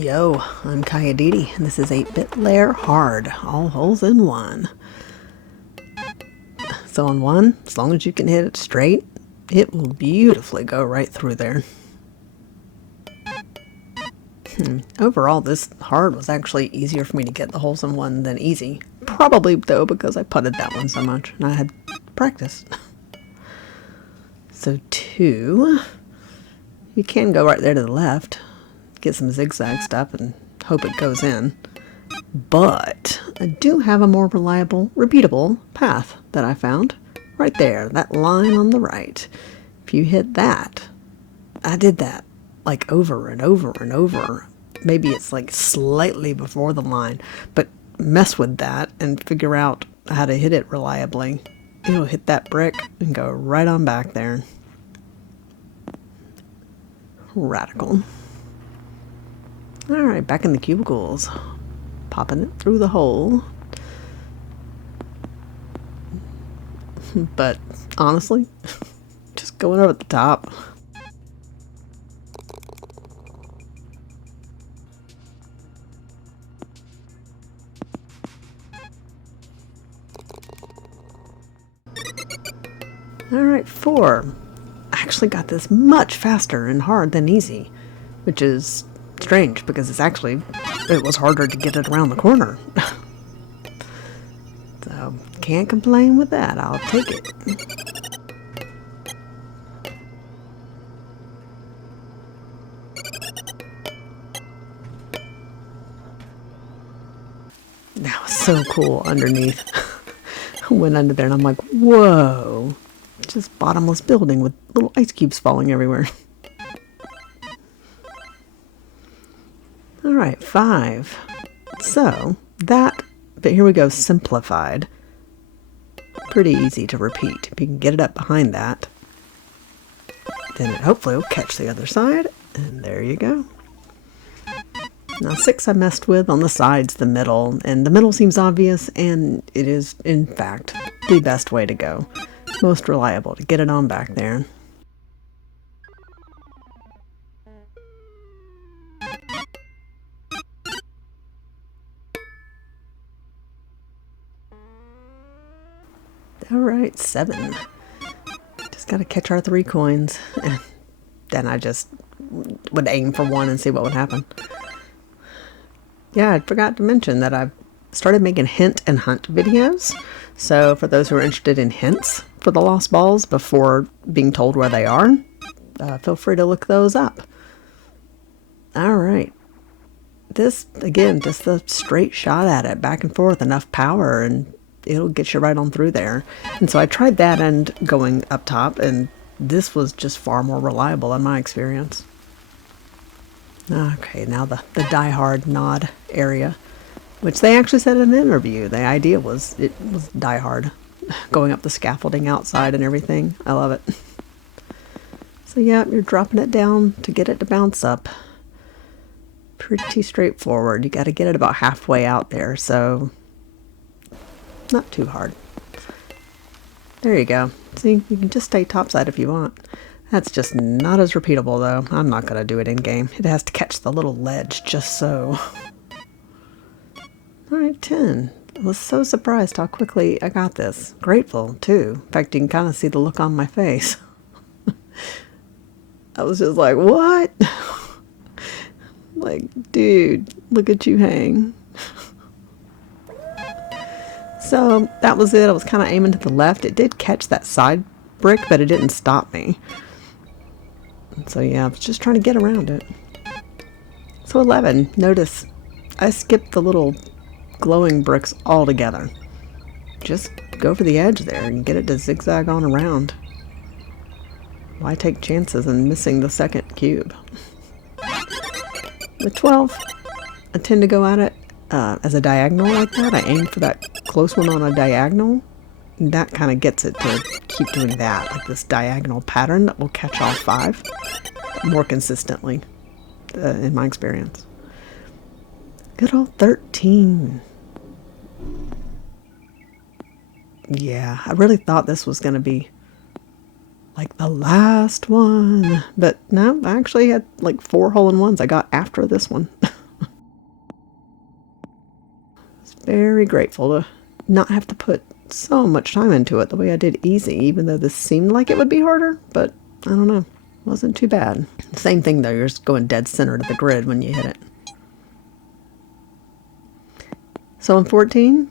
Yo, I'm Kayaditi, and this is 8-bit Lair hard, all holes in one. So on one, as long as you can hit it straight, it will beautifully go right through there. Overall, this hard was actually easier for me to get the holes in one than easy. Probably, though, because I putted that one so much, and I had practice. So 2, you can go right there to the left, get some zigzag stuff, and hope it goes in. But I do have a more reliable, repeatable path that I found. Right there, that line on the right. If you hit that, I did that like over and over and over. Maybe it's like slightly before the line, but mess with that and figure out how to hit it reliably. It'll hit that brick and go right on back there. Radical. Alright, back in the cubicles. Popping it through the hole. But honestly, just going over the top. Alright, 4. I actually got this much faster and hard than easy, which is strange because it was harder to get it around the corner. So, can't complain with that. I'll take it. That was so cool underneath. I went under there and I'm like, whoa. Just bottomless building with little ice cubes falling everywhere. Alright, 5. So, but here we go, simplified. Pretty easy to repeat. If you can get it up behind that, then it hopefully will catch the other side, and there you go. Now 6 I messed with on the sides, the middle, and the middle seems obvious, and it is, in fact, the best way to go. Most reliable to get it on back there. Alright, 7. Just gotta catch our 3 coins, and then I just would aim for 1 and see what would happen. Yeah, I forgot to mention that I've started making hint and hunt videos. So for those who are interested in hints for the lost balls before being told where they are, feel free to look those up. Alright. This, again, just the straight shot at it, back and forth, enough power, and it'll get you right on through there. And so I tried that and going up top, and this was just far more reliable in my experience. Okay, now the die-hard nod area, which they actually said in an interview. The idea was it was die-hard, going up the scaffolding outside and everything. I love it. So yeah, you're dropping it down to get it to bounce up. Pretty straightforward. You got to get it about halfway out there, so not too hard. There you go. See, you can just stay topside if you want. That's just not as repeatable, though. I'm not going to do it in-game. It has to catch the little ledge just so. Alright, 10. I was so surprised how quickly I got this. Grateful, too. In fact, you can kind of see the look on my face. I was just like, what? Like, dude, look at you hang. So, that was it. I was kind of aiming to the left. It did catch that side brick, but it didn't stop me. So yeah, I was just trying to get around it. So 11, notice I skipped the little glowing bricks altogether. Just go for the edge there and get it to zigzag on around. Why take chances in missing the second cube? With 12, I tend to go at it as a diagonal like that. I aim for that close one on a diagonal. And that kind of gets it to keep doing that, like this diagonal pattern that will catch all 5 more consistently, in my experience. Good old 13. Yeah, I really thought this was going to be like the last one, but no, I actually had like 4 hole-in-ones I got after this one. very grateful to not have to put so much time into it the way I did easy, even though this seemed like it would be harder, but I don't know. Wasn't too bad. Same thing though, you're just going dead center to the grid when you hit it. So in 14,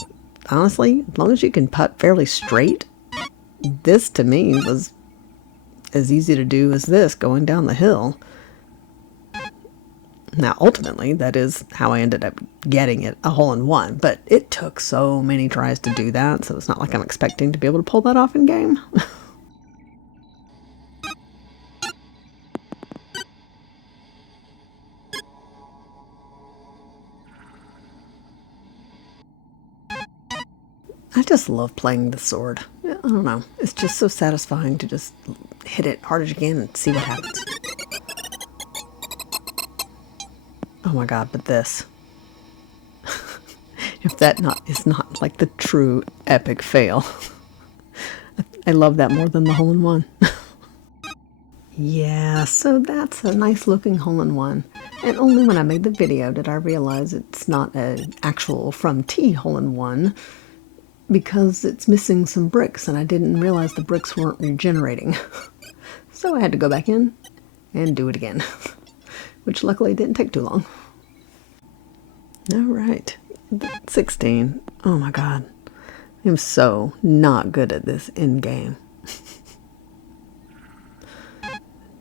honestly, as long as you can putt fairly straight, this to me was as easy to do as this going down the hill. Now, ultimately, that is how I ended up getting it a hole-in-one, but it took so many tries to do that, so it's not like I'm expecting to be able to pull that off in game. I just love playing the sword. I don't know. It's just so satisfying to just hit it hard as you can and see what happens. Oh my god, but this. If that is not like the true epic fail. I love that more than the hole-in-one. Yeah, so that's a nice looking hole-in-one. And only when I made the video did I realize it's not an actual from T hole-in-one, because it's missing some bricks and I didn't realize the bricks weren't regenerating. So I had to go back in and do it again, which luckily didn't take too long. All right, 16. Oh my god, I'm so not good at this in game.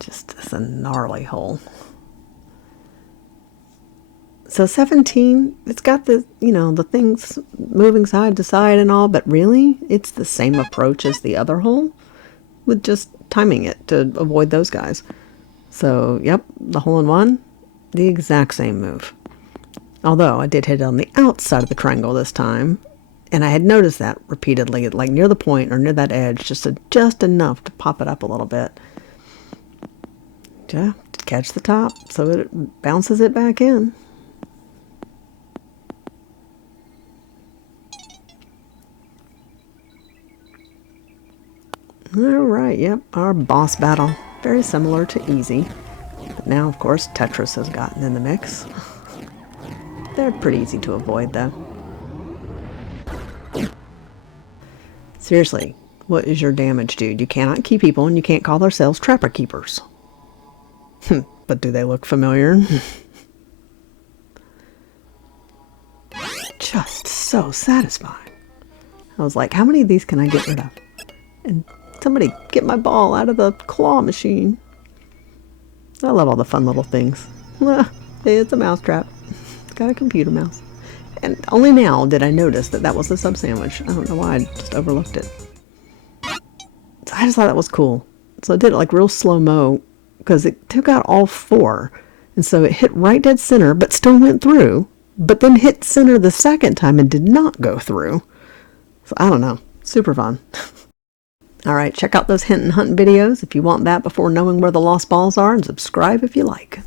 Just as a gnarly hole. So 17, it's got the, the things moving side to side and all, but really, it's the same approach as the other hole, with just timing it to avoid those guys. So, yep, the hole-in-one, the exact same move. Although, I did hit it on the outside of the triangle this time, and I had noticed that repeatedly, like near the point or near that edge, just enough to pop it up a little bit. Yeah, to catch the top, so it bounces it back in. Alright, yep, our boss battle. Very similar to easy. But now, of course, Tetris has gotten in the mix. They're pretty easy to avoid, though. Seriously, what is your damage, dude? You cannot keep people, and you can't call ourselves trapper keepers. But do they look familiar? Just so satisfying. I was like, how many of these can I get rid of? And somebody get my ball out of the claw machine. I love all the fun little things. It's a mousetrap. It's got a computer mouse. And only now did I notice that that was the sub sandwich. I don't know why, I just overlooked it. So I just thought that was cool. So I did it like real slow-mo, because it took out all four. And so it hit right dead center, but still went through. But then hit center the second time and did not go through. So I don't know. Super fun. Alright, check out those hint and hunt videos if you want that before knowing where the lost balls are, and subscribe if you like.